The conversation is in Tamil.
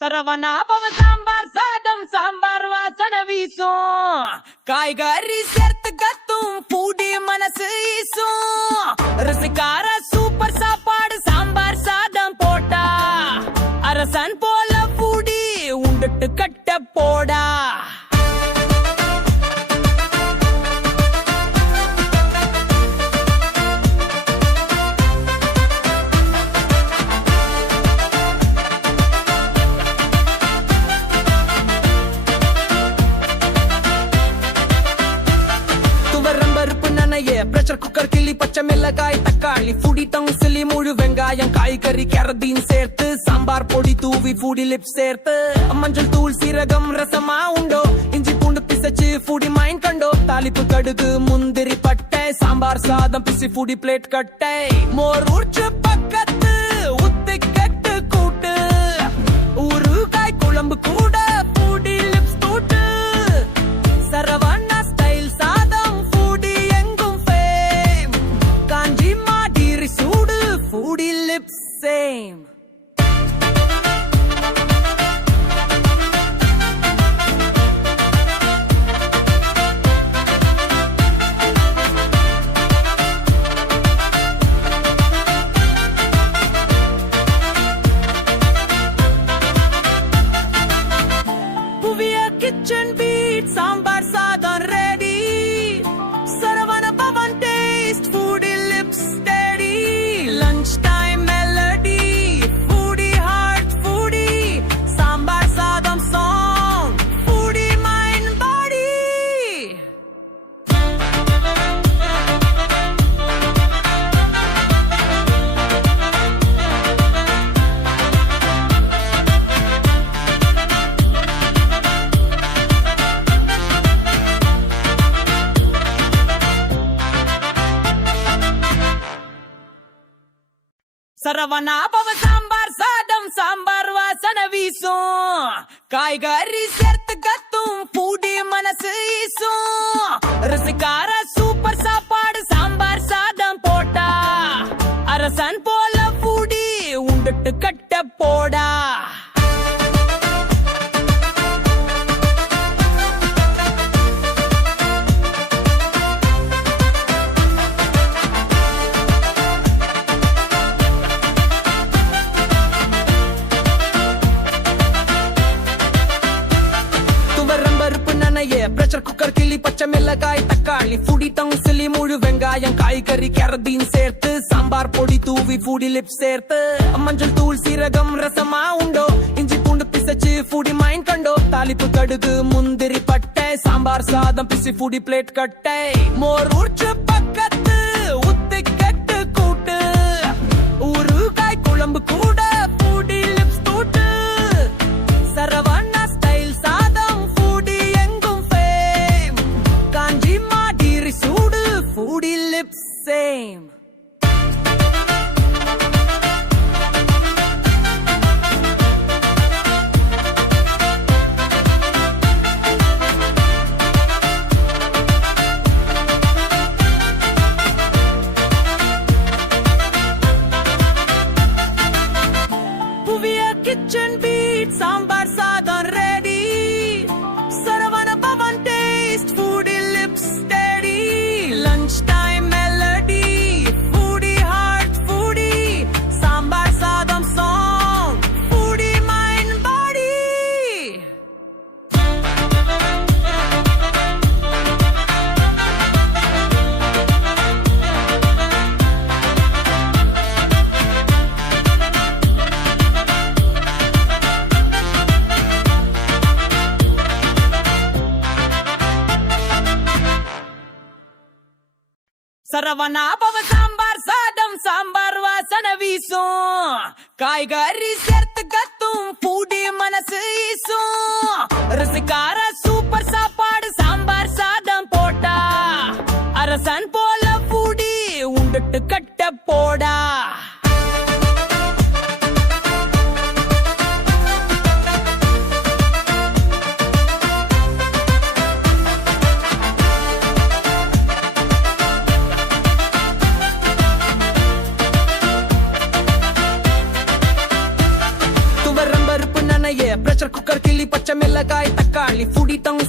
சரவணாபவ சாம்பார் சாதம் சாம்பார் வாசன வீசும் காய்கறி சேர்த்து கத்தும் பூடி மனசு ஈசும் ருசிக்கார சூப்பர் சாப்பாடு சாம்பார் சாதம் போட்டா அரசன் போல பூடி உண்டுட்டு கட்ட போடா பிரஷர் குக்கர் கிள்ளி பச்சை மிளகாய் தக்காளி ஃபுடி டங் சில்லி முழு வெங்காயம் காய்கறி கேரதீன் சேர்த்து சாம்பார் பொடி தூவி ஃபுடி லிப் சேர்த்து மஞ்சள் தூள் சீரகம் ரசமா உண்டோ இஞ்சி பூண்டு பிசைச்சு ஃபுடி மைண்ட் கண்டோ தாளிப்பு கடுகு முந்திரி பட்டை சாம்பார் சாதம் பிசி ஃபுடி பிளேட் கட்டை மோர் ஊற்று பக்கத்து உத்தி கட்டு கூட்டு ஊறுகாய் குழம்பு கூட ஃபுடி லிப்ஸ் தூட்டு சரவணா ஸ்டைல் சாதம் ஃபுடி எங்கும் ஃபேம் காஞ்சி மாடிரி சூடு foodie lips same Kitchen beat, sambar sadhan ready. Saravana Bhavan taste, foodie lips steady. Lunchtime melody, foodie heart, foodie. Sambar sadham song, foodie mind body. Saravanabhava sambar சாதம் சாம்பார் வாசன வீசும் காய்கறி சேர்த்து கத்தும் பூடி மனசு ஈசும் ருசிக்கார சூப்பர் சாப்பாடு சாம்பார் சாதம் போட்டா அரசன் போல பூடி உண்டுட்டு கட்ட போடா பிரஷர் குக்கர் கிள்ளி பச்சை மிளகாய் தக்காளி ஃபுடி டங் சில்லி முழு வெங்காயம் காய்கறி கேரதீன் சேர்த்து சாம்பார் பொடி தூவி ஃபுடி லிப் சேர்த்து மஞ்சள் தூள் சீரகம் ரசமா உண்டோ இஞ்சி பூண்டு பிசைச்சு ஃபுடி மைண்ட் கண்டோ தாளிப்பு கடுகு முந்திரி பட்டை சாம்பார் சாதம் பிசி ஃபுடி பிளேட் கட்டை மோர் ஊற்று பக்கத்து உத்தி கட்டு கூட்டு ஊறுகாய் குழம்பு கூட ஃபுடி லிப்ஸ் தூட்டு சரவணா ஸ்டைல் சாதம் ஃபுடி எங்கும் ஃபேம் காஞ்சி மாடிரி சூடு foodie lips same Kitchen beat, sambar sadhan ready. Saravana Bhavan taste, foodie lips steady. Lunchtime melody, foodie heart, foodie. Sambar sadham song, foodie mind body. Saravanabhava sambar சாதம் சாம்பார் வாசன வீசும் காய்கறி சேர்த்து கத்தும் பூடி மனசு ஈசும் ருசிக்கார சூப்பர் சாப்பாடு சாம்பார் சாதம் போட்டா அரசன் போல பூடி உண்டுட்டு கட்ட போடா பிரஷர் குக்கர் கிளி பச்சை மிளகாய் தக்காளி ஃபுடி டங்